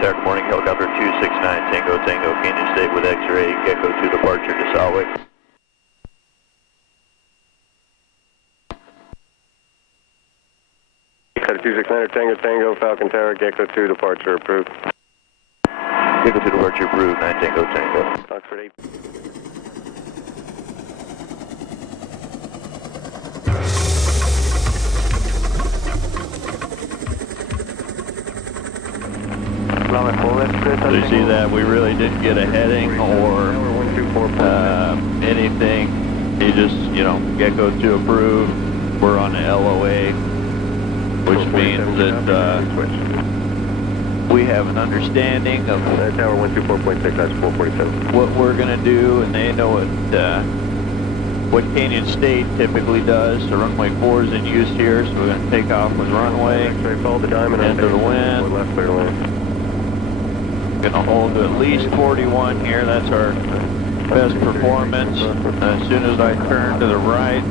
Good morning, helicopter 269 Tango Tango, Canyon State with X-ray, Gecko 2 departure to Solway. Helicopter 269 Tango Tango, Falcon Tower, Gecko 2 departure approved. Gecko 2 departure approved, 9 Tango Tango. Oxford 8. So you see that we really didn't get a heading or anything. You just, Gecko 2 approved. We're on the LOA, which means that we have an understanding of Tower 124.6, that's 447. what we're going to do, and they know what Canyon State typically does. So runway 4 is in use here, so we're going to take off with runway Follow the diamond into the wind. Left clear lane. Going to hold to at least 41 here. That's our best performance. As soon as I turn to the right,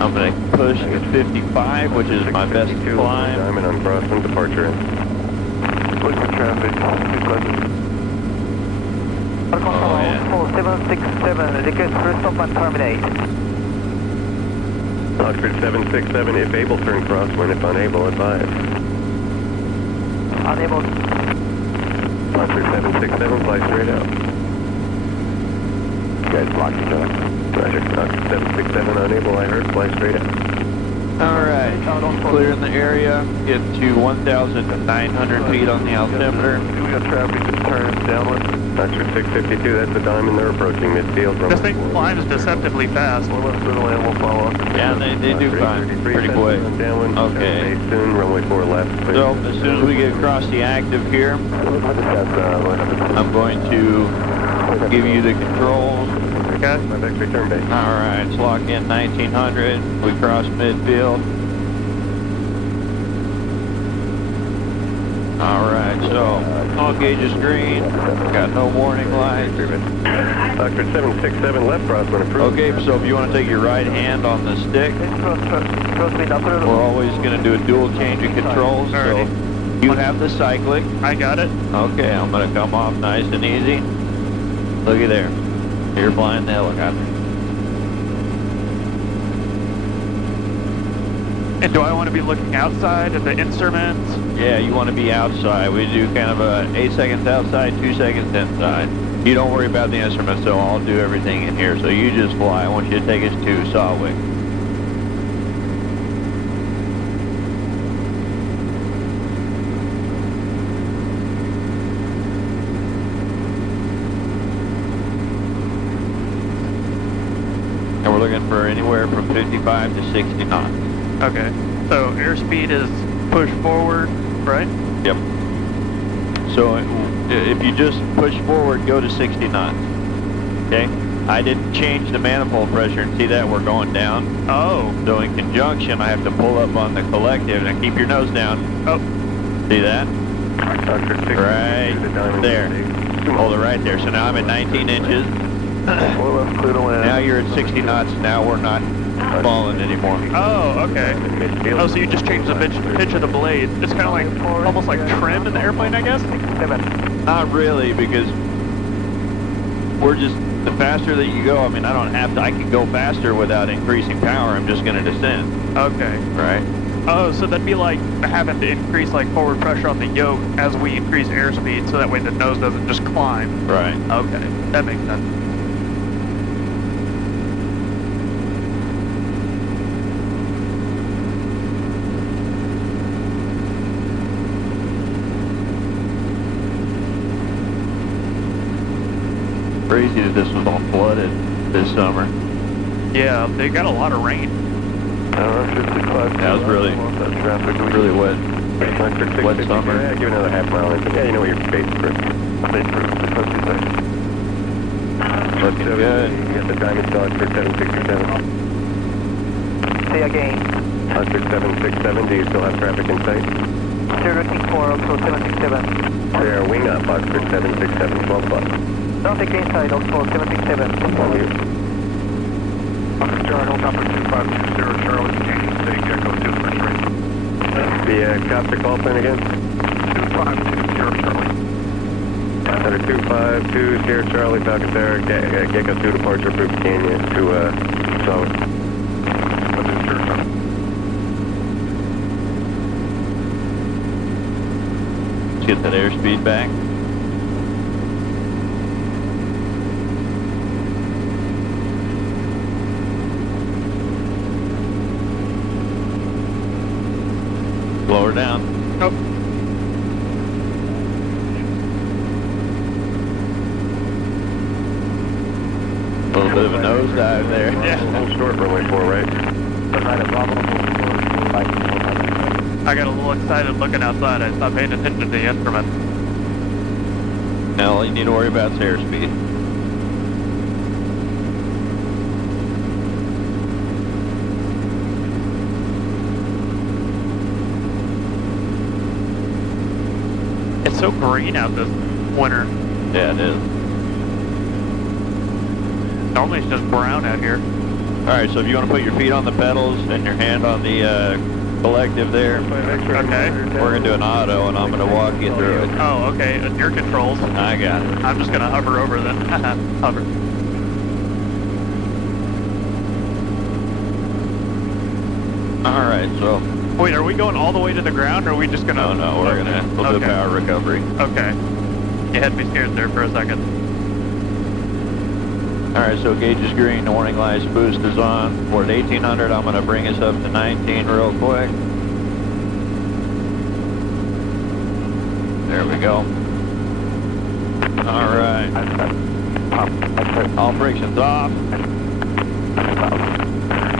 I'm going to push to 55, which is my best climb. Diamond on crossing, departure in. Look for traffic. Oh, yeah. 767, request first stop and terminate. Oxford 767, if able, turn crosswind. If unable, advise. Unable. Oxford 767, fly straight out. You guys blocked each other. Roger. Oxford 767, unable, I heard, fly straight out. Alright, clearing the area, get to 1,900 feet on the altimeter. We got traffic that turns downwind. Oxford 652, that's the diamond, they're approaching midfield. This thing climbs deceptively fast. We're left through the land, we'll follow. Yeah, they do climb pretty quick. Downwind, Okay. soon, runway 4 left. So, as soon as we get across the active here, I'm going to give you the controls. Okay, my back return base. Alright, it's locked in 1900. We cross midfield. Alright, so all gauges green. Got no warning lights. Oxford 767, left crosswind approved. Okay, so if you want to take your right hand on the stick, we're always going to do a dual change of controls. So you have the cyclic. I got it. Okay, I'm going to come off nice and easy. Looky there. You're flying the helicopter. And do I want to be looking outside at the instruments? Yeah, you want to be outside. We do kind of a 8 seconds outside, 2 seconds inside. You don't worry about the instruments, so I'll do everything in here. So you just fly. I want you to take us to Solway. And we're looking for anywhere from 55 to 60 knots. Okay. So airspeed is push forward, right? Yep. So if you just push forward, go to 60 knots. Okay? I didn't change the manifold pressure, and see that we're going down. Oh. So in conjunction, I have to pull up on the collective, and keep your nose down. Oh. See that? Oxford 6 Right there. Hold it right there. So now I'm at 19 inches. We're left clear to land. Now you're at 60 knots. Now we're not falling anymore. Oh, okay. Oh, so you just changed the pitch of the blade. It's kind of like, almost like trim in the airplane, I guess? Not really, because we're just, the faster that you go, I mean, I can go faster without increasing power. I'm just going to descend. Okay. Right? Oh, so that'd be like having to increase like forward pressure on the yoke as we increase airspeed, so that way the nose doesn't just climb. Right. Okay, that makes sense. Crazy that this was all flooded this summer. Yeah, they got a lot of rain. That was really wet summer. Yeah, give another half mile in. Yeah, you know where your base is. Looking good. You got the diamond to Oxford 767. Say again. Oxford 767, do you still have traffic in sight? Still looking for also 767. Clear, wing up, Oxford 767, 12 bucks. Traffic inside also 767. On you. Oxford Charlie, helicopter 2520 Charlie, Canyon State, Gecko 2 first rate. The copter call sign again? 2520 Charlie. Center 252, Sierra Charlie, Falcon Terra, Gecko 2 departure, Proof Canyon to south. What's the Sierra Charlie? Let's get that airspeed back. Slow her down. Nope. A little bit of a nosedive there. Yeah. Hold short, runway 4 right. I got a little excited looking outside. I stopped paying attention to the instrument. Now all you need to worry about is airspeed. It's so green out this winter. Yeah, it is. Normally it's just brown out here. Alright, so if you want to put your feet on the pedals and your hand on the collective there, Okay. we're going to do an auto and I'm going to walk you through it. Oh, okay. Your controls. I got it. I'm just gonna hover over then. Hover. Alright, so, Wait, are we going all the way to the ground, or are we just gonna? no, we're going to, we'll do Okay. power recovery. Okay. You had me scared there for a second. Alright, so gauge is green, the warning lights, boost is on. We're at 1800, I'm going to bring us up to 19 real quick. There we go. Alright. All friction's off.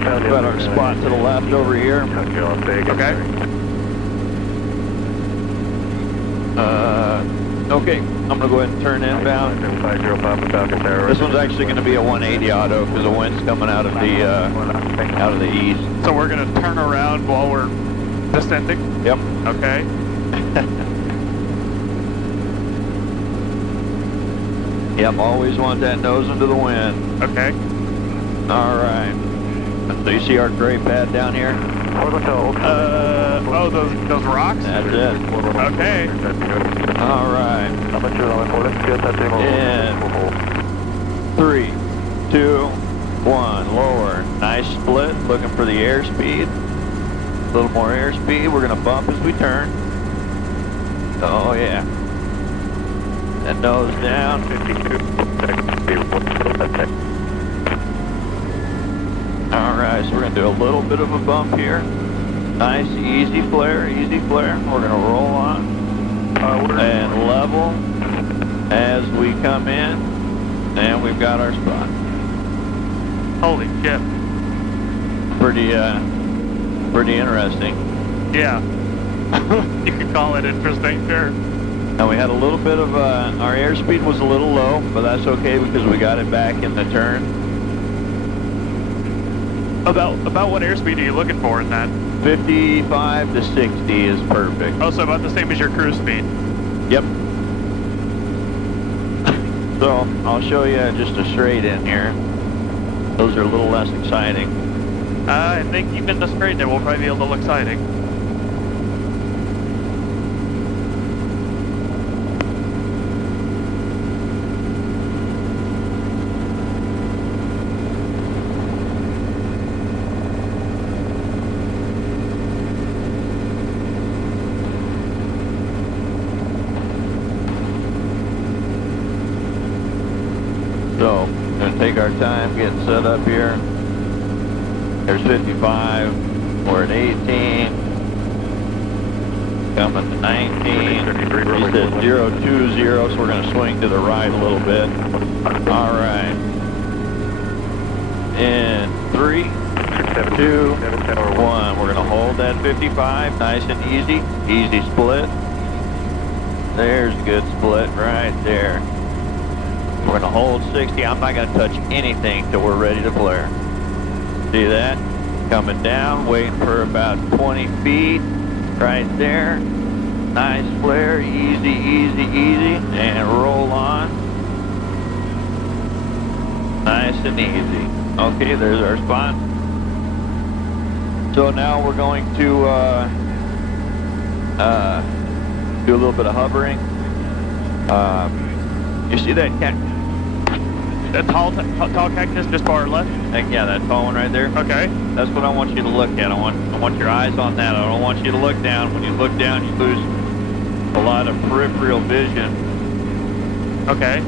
Got our spot to the left over here. Okay. Okay, I'm going to go ahead and turn inbound. 50 Papa Falcon Terra. This one's actually going to be a 180 auto because the wind's coming out of the east. So we're gonna turn around while we're descending. Yep. Okay. Yep, always want that nose into the wind. Okay. Alright. So you see our gray pad down here? Oh, those rocks. That's it. Okay. Alright. In 3, 2, 1, lower. Nice split, looking for the airspeed. A little more airspeed, we're going to bump as we turn. Oh yeah. And nose down. 52. Alright, so we're going to do a little bit of a bump here. Nice, easy flare, easy flare. We're going to roll on. And level as we come in. And we've got our spot. Holy shit. Pretty interesting. Yeah. You could call it interesting, sure. Now we had a little bit of, our airspeed was a little low, but that's okay because we got it back in the turn. About what airspeed are you looking for in that? 55 to 60 is perfect. Oh, so about the same as your cruise speed. Yep. So, I'll show you just a straight in here. Those are a little less exciting. I think even the straight there will probably be a little exciting. So, gonna take our time getting set up here. There's 55, we're at 18, coming to 19, he said 020, so we're gonna swing to the right a little bit. Alright. In 3, 2, 1, we're gonna hold that 55, nice and easy, easy split. There's a good split right there. We're going to hold 60. I'm not going to touch anything till we're ready to flare. See that? Coming down, waiting for about 20 feet. Right there. Nice flare. Easy, easy, easy. And roll on. Nice and easy. Okay, there's our spot. So now we're going to do a little bit of hovering. You see that cat? That tall cactus just to our left? Yeah, that tall one right there. Okay. That's what I want you to look at. I want your eyes on that. I don't want you to look down. When you look down, you lose a lot of peripheral vision. Okay.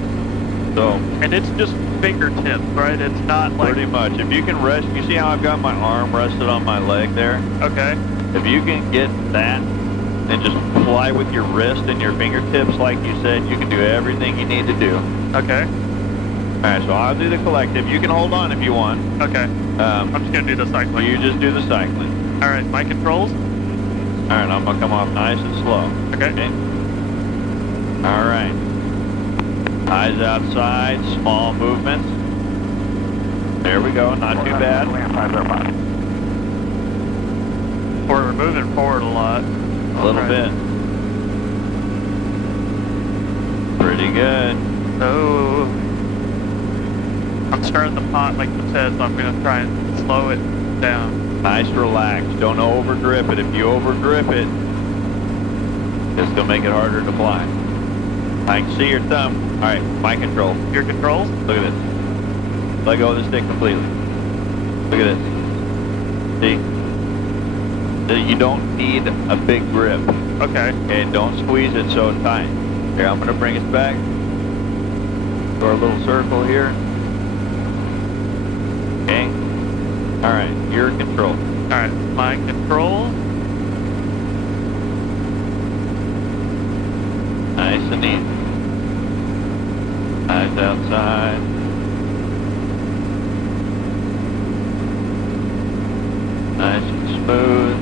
So, And it's just fingertips, right? It's not like... pretty much. If you can rest, you see how I've got my arm rested on my leg there? Okay. If you can get that and just fly with your wrist and your fingertips like you said, you can do everything you need to do. Okay. Alright, so I'll do the collective. You can hold on if you want. Okay. I'm just going to do the cycling. You just do the cycling. Alright, my controls? Alright, I'm going to come off nice and slow. Okay. Alright. Eyes outside, small movements. There we go, not too bad. We're moving forward a lot. A little bit. Pretty good. So, I'm stirring the pot like you said, so I'm going to try and slow it down. Nice, relax. Don't over grip it. If you over grip it, it's going to make it harder to fly. I can see your thumb. All right, my control. Your controls? Look at this. Let go of the stick completely. Look at this. See? You don't need a big grip. Okay. Okay, don't squeeze it so tight. Here, I'm going to bring us back to our little circle here. Okay. All right, your control. All right, my control. Nice and easy. Eyes outside. Nice and smooth.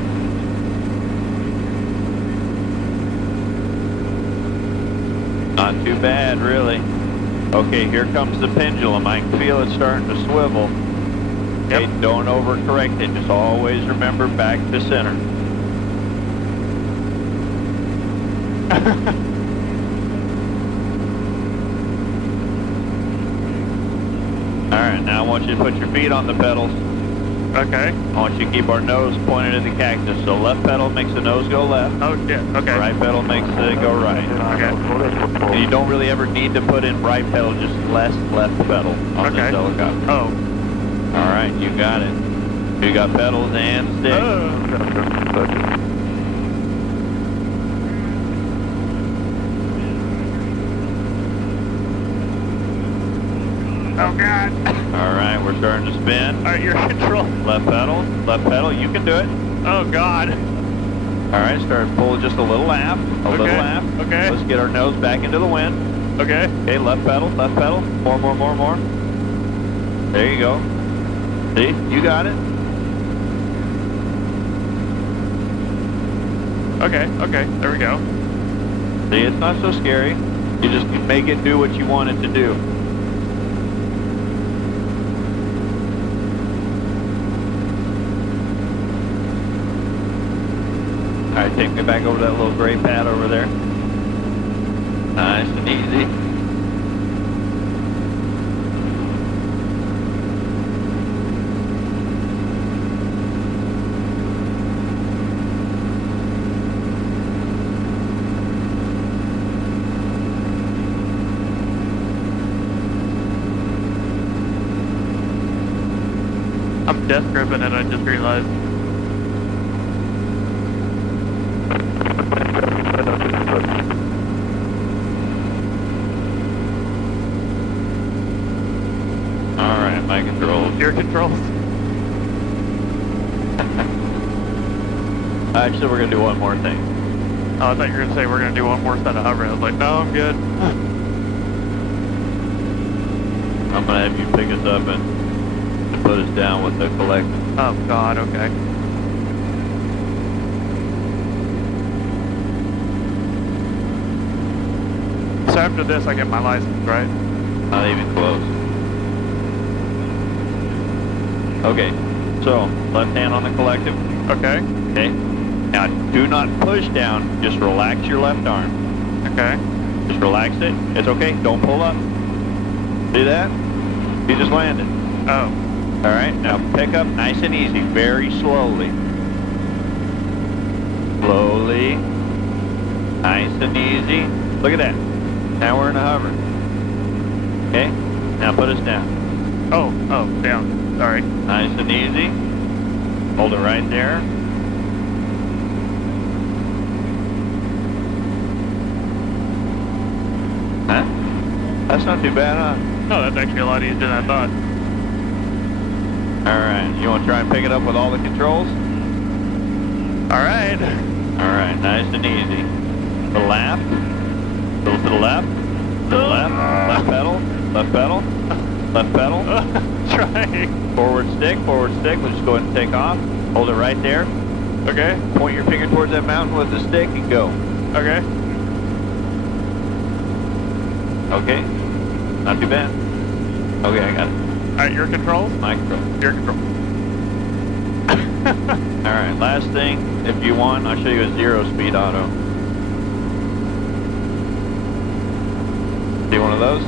Not too bad, really. Okay, here comes the pendulum. I can feel it starting to swivel. Okay, Yep. don't overcorrect it. Just always remember back to center. Alright, now I want you to put your feet on the pedals. Okay. I want you to keep our nose pointed at the cactus. So left pedal makes the nose go left. Oh, yeah. Okay. Right pedal makes it go right. Okay. And you don't really ever need to put in right pedal, just less left pedal on Okay. this helicopter. Oh. Alright, you got it. You got pedals and stick. Oh, God. Alright, we're starting to spin. All right, your control. Left pedal, you can do it. Oh, God. Alright, start to pull just a little aft, little aft. Okay. Let's get our nose back into the wind. Okay. Okay, left pedal, more. There you go. See, you got it. Okay, there we go. See, it's not so scary. You just make it do what you want it to do. Alright, take me back over that little gray pad over there. Nice and easy. I'm death gripping it, I just realized. Alright, my controls. Your controls? Actually, we're going to do one more thing. Oh, I thought you were going to say we're going to do one more set of hovering. I was like, no, I'm good. I'm going to have you pick us up and put us down with the collective. Oh, God, okay. So after this, I get my license, right? Not even close. Okay, so left hand on the collective. Okay. Okay. Now do not push down, just relax your left arm. Okay. Just relax it. It's okay, don't pull up. See that? You just landed. Oh. Alright, now pick up nice and easy, very slowly. Slowly. Nice and easy. Look at that. Now we're in a hover. Okay, now put us down. Oh, down. Sorry. Nice and easy. Hold it right there. Huh? That's not too bad, huh? No, that's actually a lot easier than I thought. Alright, you want to try and pick it up with all the controls? Alright. Alright, nice and easy. To the left. Little to the left. To the left. Left pedal. Left pedal. Left pedal. Trying. Forward stick. Forward stick. We'll just go ahead and take off. Hold it right there. Okay. Point your finger towards that mountain with the stick and go. Okay. Okay. Not too bad. Okay, I got it. Alright, your controls? My control. Your control. Alright, last thing. If you want, I'll show you a 0-speed auto. See one of those?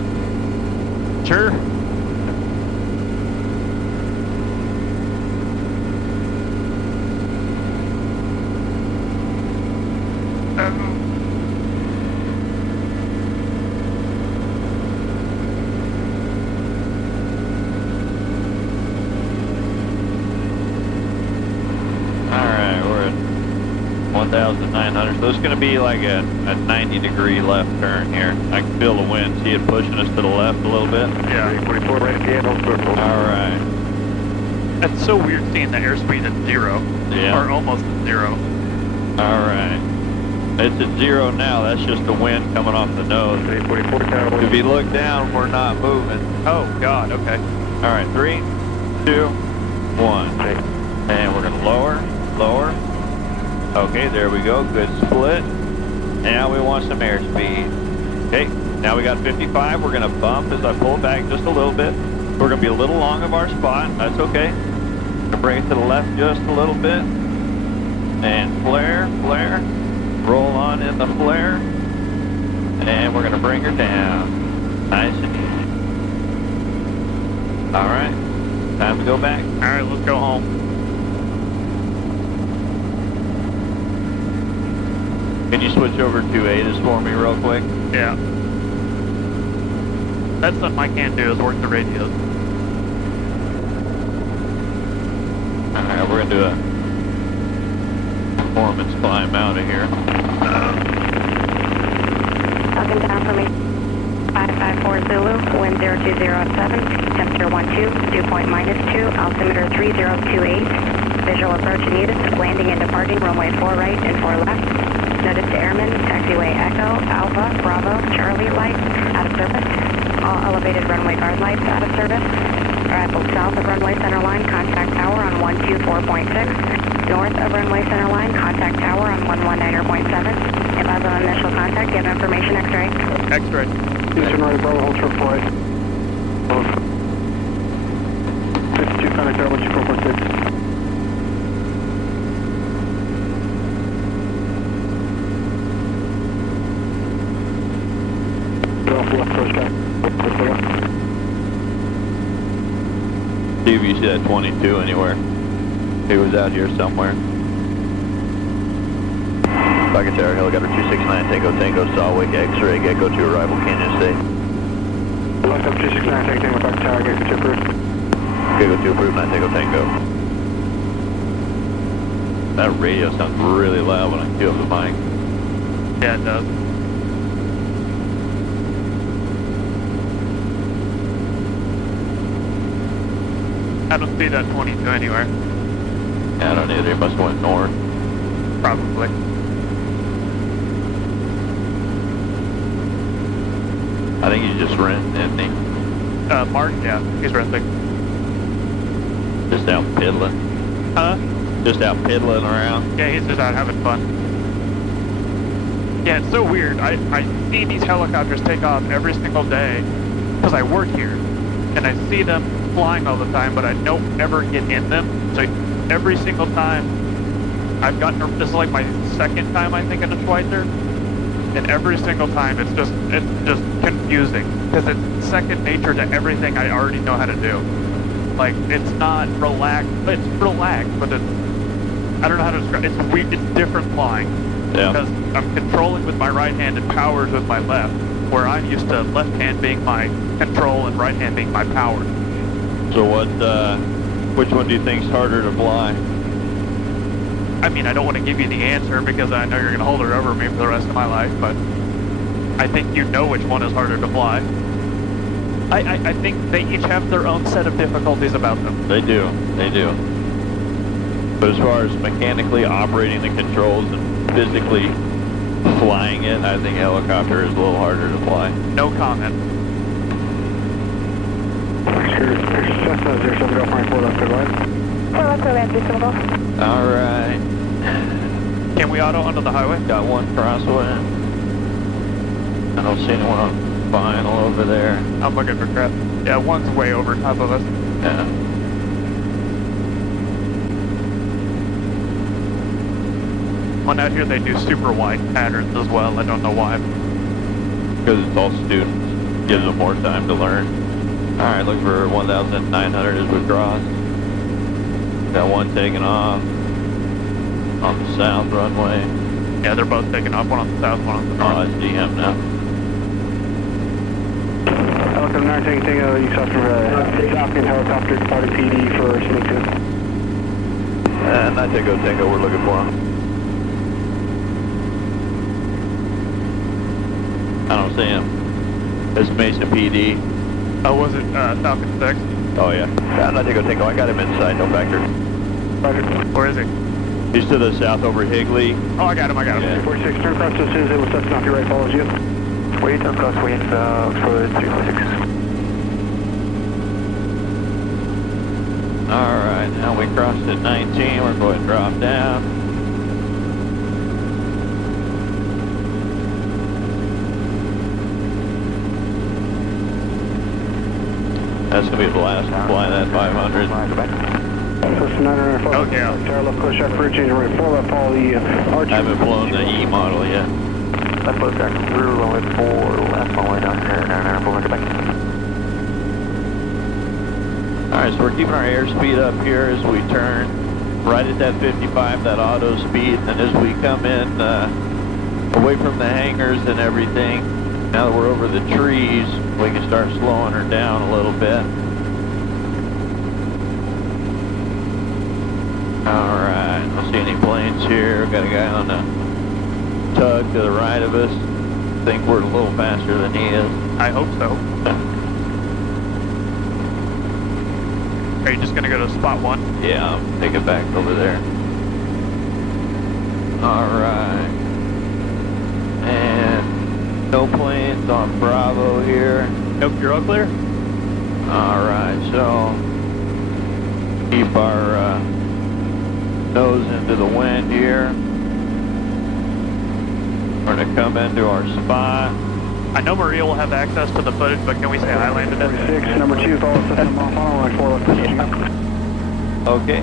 Sure. Alright, we're at 1,900. So it's going to be like a 90-degree left turn here. I can feel the wind. See it pushing us to the left a little bit? Yeah. 44 right again, hold circle. Alright. It's so weird seeing the airspeed at 0. Yeah. Or almost at 0. Alright. It's at 0 now. That's just the wind coming off the nose. 44 tower. If you look down, we're not moving. Oh, God, okay. Alright, 3, 2, 1. And we're going to lower. Okay, there we go. Good split. Now we want some airspeed. Okay, now we got 55. We're going to bump as I pull back just a little bit. We're going to be a little long of our spot. That's okay. Going to bring it to the left just a little bit. And flare. Roll on in the flare. And we're going to bring her down. Nice and easy. Alright, time to go back. Alright, let's go home. Can you switch over to ATIS for me real quick? Yeah. That's something I can't do is work the radios. Alright, we're going to do a performance climb out of here. Falcon down for me. 554 Zulu, wind 0207, temperature 12, dew point -2, altimeter 3028. Visual approach and units, landing and departing, runway 4 right and 4 left. Notice to airmen, taxiway Echo, Alpha, Bravo, Charlie lights, out of service. All elevated runway guard lights out of service. Arrival south of runway center line, contact tower on 124.6. North of runway center line, contact tower on 119.7. Advise on initial contact, give information X-ray. X-ray. Eastern right, Bravo, hold short flight. 52 contact tower, 124.6. See if you see that 22 anywhere. He was out here somewhere. Falcon Tower, helicopter 269, Tango, Sawwick, X-ray, Gecko to arrival, Canyon State. Helicopter 269, Tango, Falcon Tower, Gecko 2 approved. Gecko 2 approved, 9 Tango. That radio sounds really loud when I cue up the mic. Yeah, it does. I don't see that 22 anywhere. Yeah, I don't either. It must have went north. Probably. I think he's just renting, isn't he? Mark, yeah, he's renting. Just out piddling. Huh? Just out piddling around. Yeah, he's just out having fun. Yeah, it's so weird. I see these helicopters take off every single day because I work here. And I see them flying all the time, but I don't ever get in them. So every single time I've gotten, this is like my second time I think in a Schweizer, and every single time it's just confusing because it's second nature to everything I already know how to do. Like it's not relaxed, it's relaxed, but it's, I don't know how to describe it. It's weird, it's different flying. Yeah. Because I'm controlling with my right hand and powers with my left. where I'm used to left hand being my control and right hand being my power. So which one do you think's harder to fly? I mean, I don't want to give you the answer because I know you're going to hold it over me for the rest of my life, but I think you know which one is harder to fly. I think they each have their own set of difficulties about them. They do. But as far as mechanically operating the controls and physically flying it, I think helicopter is a little harder to fly. No comment. Cessna 07 Golf 94, left to right. All right. Can we auto onto the highway? Got one crossway. I don't see anyone on final over there. I'm looking for crap. Yeah, one's way over top of us. Yeah. One out here, they do super wide patterns as well. I don't know why. Because it's all students. Gives them more time to learn. All right, look for 1,900 as we cross. Got one taking off on the south runway. Yeah, they're both taking off. One on the south, one on the north. Oh, I see him now. Falcon 9 taking you south from Falcon helicopter departed PD for Snake 2. Not Tango, we're looking for him. I don't see him. It's Mesa PD. Oh, was it Falcon 6? Oh yeah. Not Tango, I got him inside, no factor. Where is he? He's to the south over Higley. Oh, I got him. Yeah. 46, turn across to Susan, with Cessna off your right, follows you. Wait, turn cross wind for 36. Alright, now we crossed at 19, we're going to drop down. That's going to be the last one, fly that 500. Cessna 904. Oh, yeah. Tower left, close shot for change right 4 left, follow the R2. I haven't flown the E model yet. Left boat back through, runway 4, left, all the way down here, 994, back. Alright, so we're keeping our airspeed up here as we turn right at that 55, that auto speed, and as we come in away from the hangars and everything, now that we're over the trees, we can start slowing her down a little bit. Alright, don't see any planes here. Got a guy on the tug to the right of us. Think we're a little faster than he is. I hope so. Are you just going to go to spot 1? Yeah, I'll take it back over there. Alright. And no planes on Bravo here. Nope, you're all clear? Alright, so keep our nose into the wind here. We're going to come into our spot. I know Maria will have access to the footage, but can we say I landed it? 46, number 2, follow Cessna off on runway 4 left. Okay.